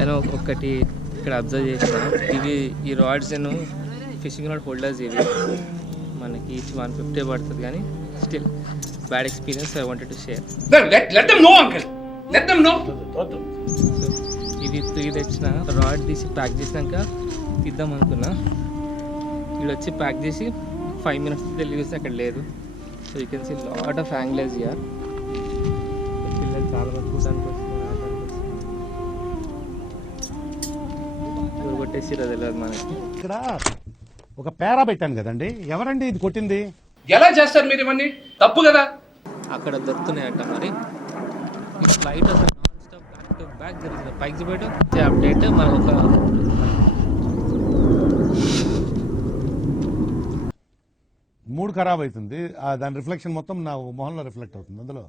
నేను ఒకటి ఇక్కడ అబ్జర్వ్ చేసిన, ఈ రాడ్స్ నేను ఫిషింగ్ రాడ్ హోల్డర్స్ ఇవి మనకి ఈచ్ 150 పడుతుంది, కానీ still bad experience. I wanted to share. ఇవి 3 తెచ్చిన, రాడ్ తీసి ప్యాక్ చేసినాక తీద్దాం అనుకున్నా. ఇక్కడ వచ్చి ప్యాక్ చేసి 5 minutes తెలియజేస్తే అక్కడ లేదు. So you can see lot of anglers here. పిల్లలు చాలా మంది చూడడానికి వస్తున్నారు, కొట్టేసిరో తెలియదు మనకి. ఇక్కడ ఒక పేరా పెట్టాను కదండి, ఎవరండి ఇది కొట్టింది? ఎలా చేస్తారు మీరు ఇవన్నీ? తప్పు కదా. అక్కడ దొరుకుతున్నాయంట మరి. ఈ flight non stop back to back జరుగుతుంది. పైకి చూపెట్టు అప్డేట్. మనం ఒక మూడు ఖరాబ్ అవుతుంది, దాని రిఫ్లెక్షన్ మొత్తం నా మొహంలో రిఫ్లెక్ట్ అవుతుంది అందులో.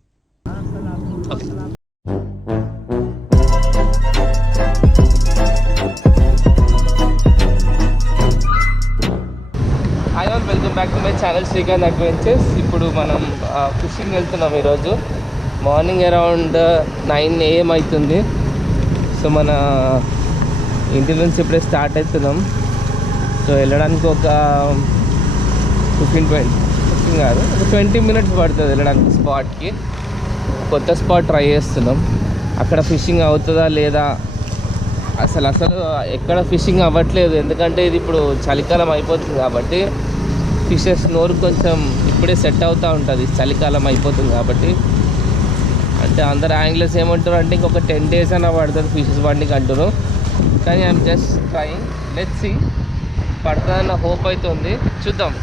Hi all, welcome back to my channel Srikanth adventures. ఇప్పుడు మనం ఫిషింగ్ వెళ్తున్నాం ఈరోజు. మార్నింగ్ అరౌండ్ 9 AM అవుతుంది. సో మన ఇంటి నుంచి ఇప్పుడే స్టార్ట్ అవుతున్నాం. సో వెళ్ళడానికి ఒక 20 minutes పడుతుంది వెళ్ళడానికి స్పాట్కి. కొత్త స్పాట్ ట్రై చేస్తున్నాం. అక్కడ ఫిషింగ్ అవుతుందా లేదా, అసలు ఎక్కడ ఫిషింగ్ అవ్వట్లేదు. ఎందుకంటే ఇది ఇప్పుడు చలికాలం అయిపోతుంది కాబట్టి ఫిషెస్ నోరు కొంచెం ఇప్పుడే సెట్ అవుతూ ఉంటుంది, చలికాలం అయిపోతుంది కాబట్టి. అంటే అందరు యాంగ్లర్స్ ఏమంటారు అంటే ఇంకొక 10 days అయినా పడుతుంది ఫిషెస్ పడడానికి అంటారు. కానీ I'm just trying. Let's see, పడుతుందన్న హోప్ అయితే ఉంది, చూద్దాం.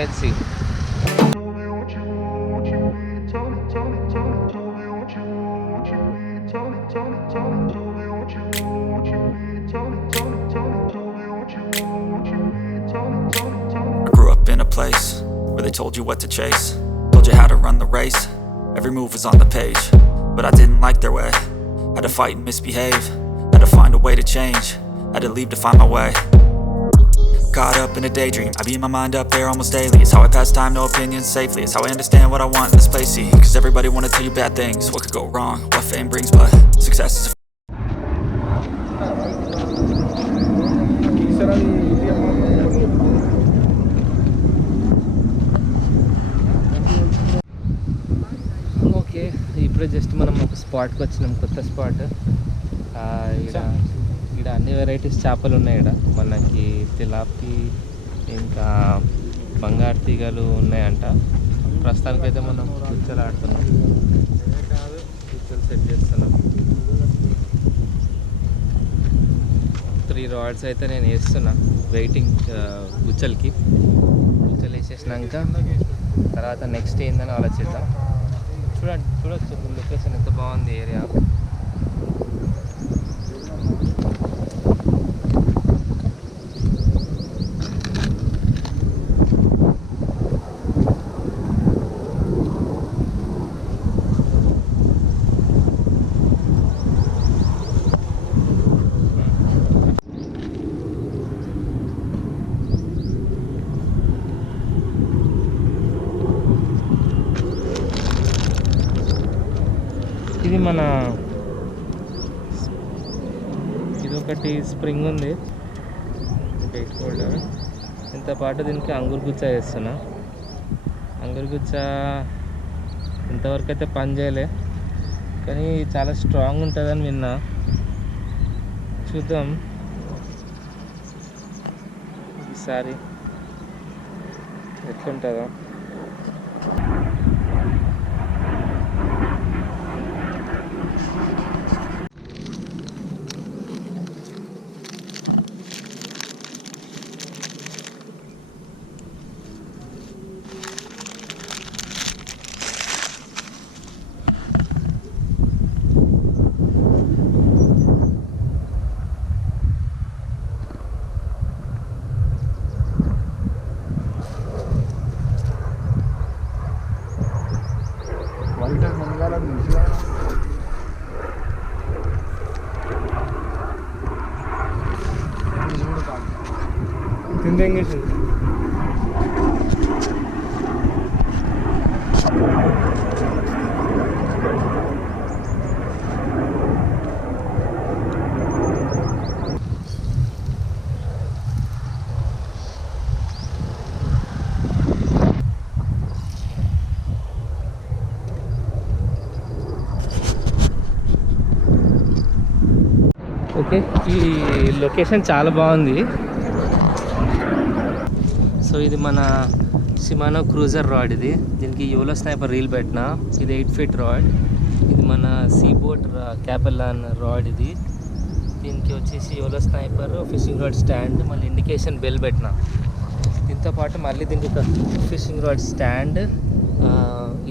Let's see. Place where they told you what to chase, told you how to run the race, every move was on the page, but I didn't like their way. Had to fight and misbehave, had to find a way to change, had to leave to find my way. Caught up in a daydream, I beat my mind up there almost daily. It's how I pass time, no opinions safely. It's how I understand what I want in this place, see, cause everybody wanna tell you bad things, what could go wrong, what fame brings, but success is ఇప్పుడే just మనం ఒక స్పాట్కి వచ్చినాం, కొత్త spot. ఇక్కడ అన్ని varieties చేపలు ఉన్నాయి. ఇక్కడ మనకి తిలాపి, ఇంకా బంగారు తీగలు ఉన్నాయంట. ప్రస్తుతానికైతే మనం గుచ్చలు ఆడుతున్నాం, గుచ్చలు సెట్ చేస్తున్నాం. 3 rods అయితే నేను వేస్తున్నా వెయిటింగ్ గుచ్చలకి. గుచ్చలు వేసేసినాక తర్వాత నెక్స్ట్ ఏందని ఆలోచిద్దాం. చూడొచ్చు లొకేషన్ ఎంత బాగుంది ఏరియా. ఇది మన ఇదొకటి స్ప్రింగ్ ఉంది, వెయిట్ హోల్డర్. ఇంత పాటు దీనికి అంగుర్ గుచ్చ వేస్తున్నా. అంగుర్ గుచ్చ ఇంతవరకు అయితే పని చేయలే, కానీ చాలా స్ట్రాంగ్ ఉంటుందని విన్నా. చూద్దాం ఈసారి ఎట్లుంటుందో. తిందేంగే ఓకే, ఈ లొకేషన్ చాలా బాగుంది. సో ఇది మన షిమానో క్రూజర్ రాడ్. ఇది దీనికి యోలో స్నైపర్ రీల్ పెట్టిన. ఇది 8 ఫీట్ రాడ్. ఇది మన సీబోట్ క్యాపెలాన్ రాడ్. ఇది దీనికి వచ్చేసి YOLO sniper, fishing rod stand, మళ్ళీ ఇండికేషన్ బెల్ పెట్టిన. దీంతో పాటు మళ్ళీ దీనికి ఒక ఫిషింగ్ రాడ్ స్టాండ్.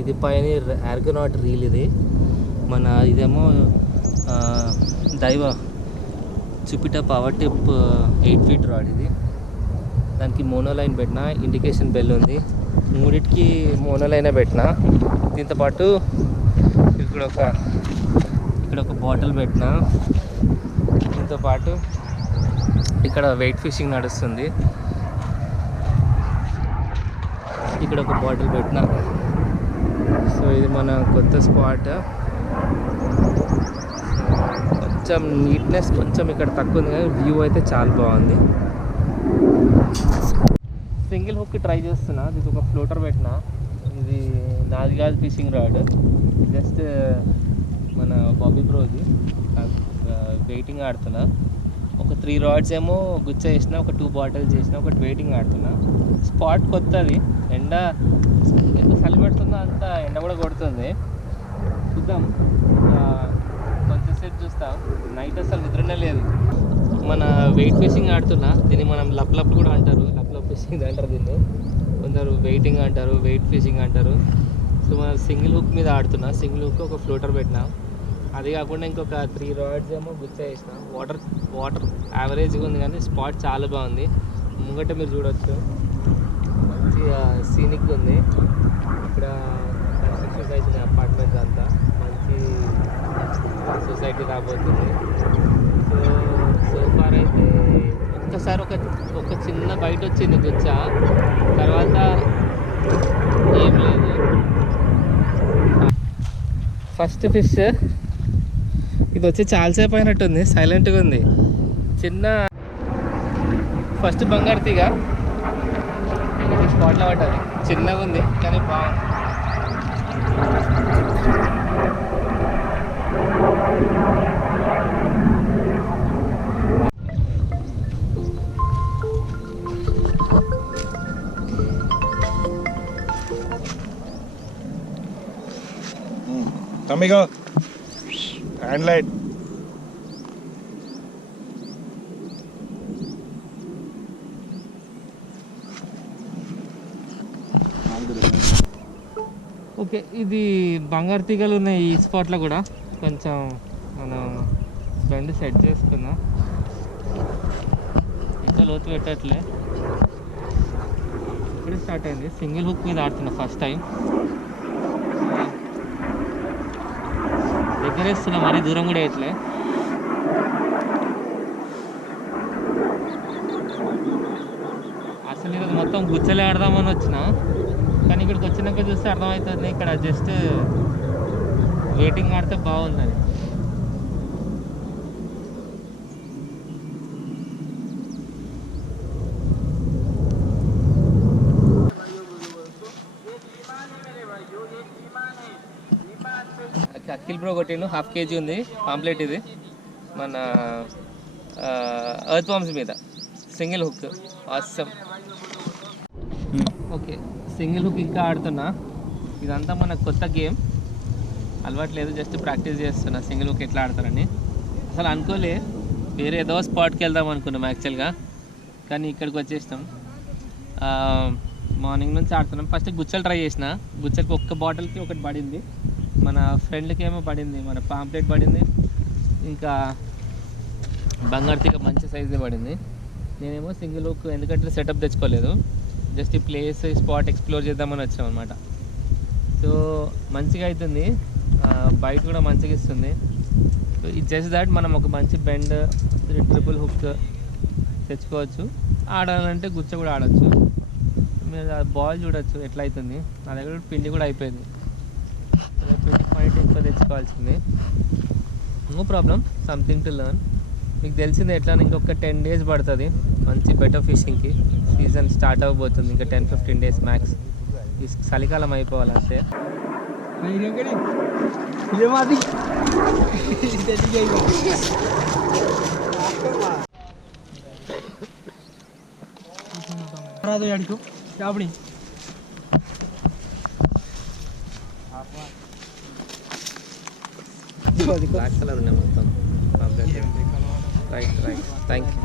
ఇది పైనీర్ ఆర్గనాట్ రీల్. ఇది మన ఇదేమో దైవ Jupiter power tip 8 feet rod. ఇది దానికి మోనోలైన్ పెట్టిన, ఇండికేషన్ బెల్ ఉంది. మూడిటికి మోనోలైనే పెట్టిన. దీంతోపాటు ఇక్కడ ఒక బాటిల్ పెట్టిన. దీంతోపాటు ఇక్కడ వెయిట్ ఫిషింగ్ నడుస్తుంది. ఇక్కడ ఒక బాటిల్ పెట్టిన. సో ఇది మన కొత్త స్పాట్. కొంచెం నీట్నెస్ కొంచెం ఇక్కడ తక్కువ ఉంది, కానీ వ్యూ అయితే చాలా బాగుంది. సింగిల్ హుక్ ట్రై చేస్తున్నా. ఇది ఒక ఫ్లోటర్ పెట్టిన. ఇది నాది కాదు ఫిషింగ్ రాడ్, జస్ట్ మన బాబీ బ్రోది. వెయిటింగ్ ఆడుతున్నా. ఒక 3 రాడ్స్ ఏమో గుచ్చ వేసిన, ఒక 2 బాటిల్స్ చేసిన, ఒకటి వెయిటింగ్ ఆడుతున్నా. స్పాట్ కొత్తది. ఎండ ఎంత చలి పెడుతుందో అంత ఎండ కూడా కొడుతుంది. చూద్దాం, కొంచెంసేపు చూస్తాం. నైట్ అసలు నిద్రనే లేదు. మన వెయిట్ ఫిషింగ్ ఆడుతున్నా. దీన్ని మనం లప్ కూడా అంటారు. లప్ ఫిషింగ్ అంటారు దీన్ని. కొందరు వెయిటింగ్ అంటారు, వెయిట్ ఫిషింగ్ అంటారు. సో మనం సింగిల్ హుక్ మీద ఆడుతున్నా. సింగిల్ హుక్ ఒక ఫ్లోటర్ పెట్టినా. అది కాకుండా ఇంకొక 3 రాడ్స్ ఏమో గుచ్చ వేసిన. వాటర్ యావరేజ్గా ఉంది, కానీ స్పాట్ చాలా బాగుంది. ముంగట మీరు చూడవచ్చు, మంచిగా సీనిక్ ఉంది. ఇక్కడ కన్స్ట్రక్షన్స్ అవుతుంది, అపార్ట్మెంట్స్ అంతా. మంచి సొసైటీ రాబోతుంది. సో ఫార్ అయితే ఒక్కసారి ఒక చిన్న బయట వచ్చింది గుచ్చ, తర్వాత ఏం లేదు. ఫస్ట్ ఫిష్ ఇది వచ్చి చాలాసేపు అయినట్టుంది, సైలెంట్గా ఉంది. చిన్న ఫస్ట్ బంగారు తీగ స్పాట్లో పట్టది. చిన్నగా ఉంది కానీ బాగుంది. Amigo, hand light. ఓకే, ఇది బంగారు తీగలు ఉన్నాయి ఈ స్పాట్లో కూడా. కొంచెం మనం బెండ్ సెట్ చేసుకుందాం. ఇంకా లోతు పెట్టట్లే, ఇప్పుడే స్టార్ట్ అయింది. సింగిల్ హుక్ మీద ఆడుతున్నా ఫస్ట్ టైం. దగ్గరేస్తున్నా, మరీ దూరం కూడా వేయట్లే. అసలు ఈరోజు మొత్తం గుచ్చలే ఆడదామని వచ్చిన, కానీ ఇక్కడికి వచ్చినాక చూస్తే అర్థమవుతుంది ఇక్కడ జస్ట్ వెయిటింగ్ ఆడితే బాగుందని. అఖిల్ బ్రో కొట్టిండు, 1/2 kg ఉంది పాంప్లెట్. ఇది మన ఎర్త్ వామ్స్ మీద single hook. Awesome. Okay, single hook ఇంకా ఆడుతున్నా. ఇదంతా మన కొత్త గేమ్, అలవాట్లేదు, జస్ట్ ప్రాక్టీస్ చేస్తున్నా సింగిల్ హుక్ ఎట్లా ఆడతారని. అసలు అనుకోలే, వేరే ఏదో స్పాట్కి వెళ్దాం అనుకున్నాం యాక్చువల్గా, కానీ ఇక్కడికి వచ్చేసినాం. మార్నింగ్ నుంచి ఆడుతున్నాం. ఫస్ట్ గుచ్చలు ట్రై చేసిన. గుచ్చలకి ఒక్క బాటిల్కి ఒకటి పడింది. మన ఫ్రెండ్కి ఏమో పడింది, మన పాంప్లెట్ పడింది, ఇంకా బంగారు తీగ మంచి సైజే పడింది. నేనేమో సింగిల్ హుక్, ఎందుకంటే సెటప్ తెచ్చుకోలేదు, జస్ట్ ఈ ప్లేస్ స్పాట్ ఎక్స్ప్లోర్ చేద్దామని వచ్చాం అనమాట. సో మంచిగా అవుతుంది, బయట కూడా మంచిగా ఇస్తుంది. సో ఇది జస్ట్ దాట్ మనం ఒక మంచి బెండ్ ట్రిపుల్ హుక్ తెచ్చుకోవచ్చు. ఆడాలంటే గుచ్చ కూడా ఆడచ్చు. మీరు బాల్ చూడొచ్చు ఎట్లా అవుతుంది. నా దగ్గర పిండి కూడా అయిపోయింది, పిండి పాయింట్ ఎక్కువ తెచ్చుకోవాల్సింది. No problem, something to learn. మీకు తెలిసిందే ఎట్లా, ఇంకొక 10 days పడుతుంది మంచి బెటర్ ఫిషింగ్కి. సీజన్ స్టార్ట్ అవ్వబోతుంది ఇంకా 10-15 days మ్యాక్స్. ఈ చలికాలం అయిపోవాలంటే. రాదు అడుగు చాపడి బ్లాక్ కలర్ ఉన్నాయి మొత్తం. Right thank you.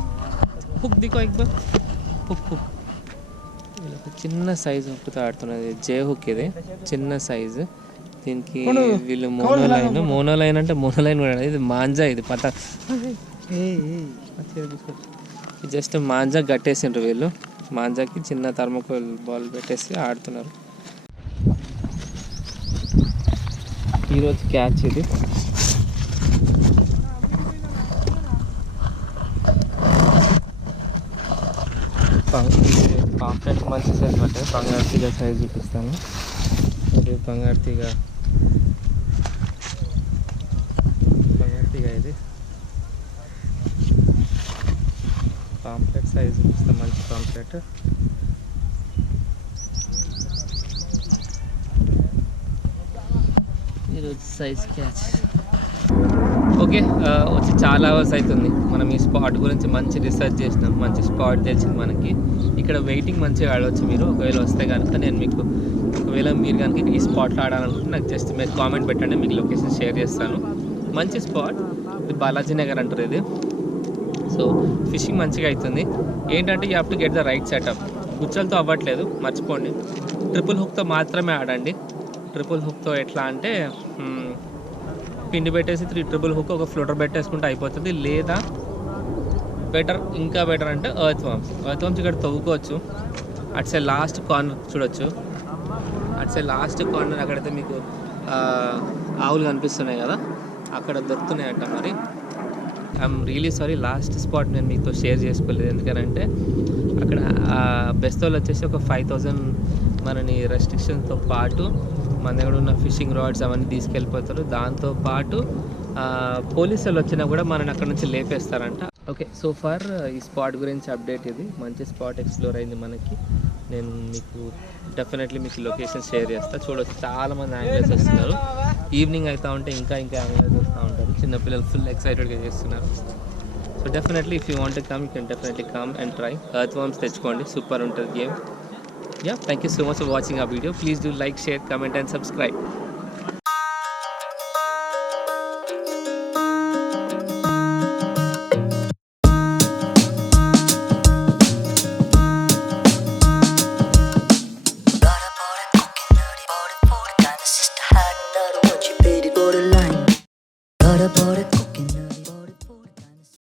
హుక్ దికో ఎక్ బార్. హుక్ వీళ్ళకి చిన్న సైజు హుక్తో ఆడుతున్నది. జే హుక్ ఇది చిన్న సైజు. దీనికి వీళ్ళు మోనోలైన్ అంటే మోనోలైన్ కూడా ఇది మాంజా. ఇది పత జస్ట్ మాంజా కట్టేసిండ్రు వీళ్ళు. మాంజాకి చిన్న థర్మోకోల్ బాల్ పెట్టేసి ఆడుతున్నారు. ఈరోజు క్యాచ్ ఇది. పాంప్లెట్ మంచి సైజ్ పట్టాయి. బంగారు తీగ సైజ్ చూపిస్తాను. ఇది బంగారు తీగ ఇది పాంప్లెట్ సైజ్ చూపిస్తాం. మంచి పాంప్లెట్. ఈరోజు సైజ్ క్యాచ్. ఓకే, వచ్చి చాలా అవర్స్ అవుతుంది. మనం ఈ స్పాట్ గురించి మంచి రీసెర్చ్ చేసినాం. మంచి స్పాట్ తెలిసింది మనకి. ఇక్కడ వెయిటింగ్ మంచిగా ఆడవచ్చు మీరు. ఒకవేళ వస్తే కనుక నేను మీకు, ఒకవేళ మీరు కనుక ఈ స్పాట్లో ఆడాలనుకుంటే నాకు జస్ట్ మీరు కామెంట్ పెట్టండి, మీకు లొకేషన్ షేర్ చేస్తాను. మంచి స్పాట్ ఇది. బాలాజీ నగర్ అంటారు ఇది. సో ఫిషింగ్ మంచిగా అవుతుంది. ఏంటంటే you have to get the right setup. గుచ్చలతో అవ్వట్లేదు, మర్చిపోండి. ట్రిపుల్ హుక్తో మాత్రమే ఆడండి. ట్రిపుల్ హుక్తో ఎట్లా అంటే పిండి పెట్టేసి ట్రిపుల్ హుక్ ఒక ఫ్లోటర్ పెట్టేసుకుంటే అయిపోతుంది. లేదా ఇంకా బెటర్ అంటే ఎర్త్ వామ్స్ ఇక్కడ తవ్వుకోవచ్చు. అటు సైడ్ లాస్ట్ కార్నర్ చూడొచ్చు. అటు సైడ్ లాస్ట్ కార్నర్ అక్కడైతే మీకు ఆవులు కనిపిస్తున్నాయి కదా, అక్కడ దొరుకుతున్నాయి అంట. మరి I'm really sorry, last spot నేను మీతో షేర్ చేసుకోలేదు. ఎందుకంటే అక్కడ బెస్తోలు వచ్చేసి ఒక 5,000 మనని రెస్ట్రిక్షన్స్తో పాటు మన దగ్గర ఉన్న ఫిషింగ్ రాడ్స్ అవన్నీ తీసుకెళ్ళిపోతారు. దాంతోపాటు పోలీసు వాళ్ళు వచ్చినా కూడా మనని అక్కడ నుంచి లేపేస్తారంట. ఓకే, సో ఫార్ ఈ స్పాట్ గురించి అప్డేట్ ఇది. మంచి స్పాట్ ఎక్స్ప్లోర్ అయింది మనకి. నేను మీకు డెఫినెట్లీ మీకు లొకేషన్ షేర్ చేస్తాను. చూడవచ్చు చాలామంది యాంగ్లర్స్ వస్తున్నారు. ఈవినింగ్ అవుతూ ఉంటే ఇంకా యాంగ్లర్స్ వస్తూ ఉంటారు. చిన్నపిల్లలు ఫుల్ ఎక్సైటెడ్గా చేస్తున్నారు. So definitely if you want to come you can definitely come and try. Earth worms తెచ్చుకోండి, సూపర్ ఉంటుంది game. Yeah, thank you so much for watching our video. Please do like, share, comment and subscribe. Got a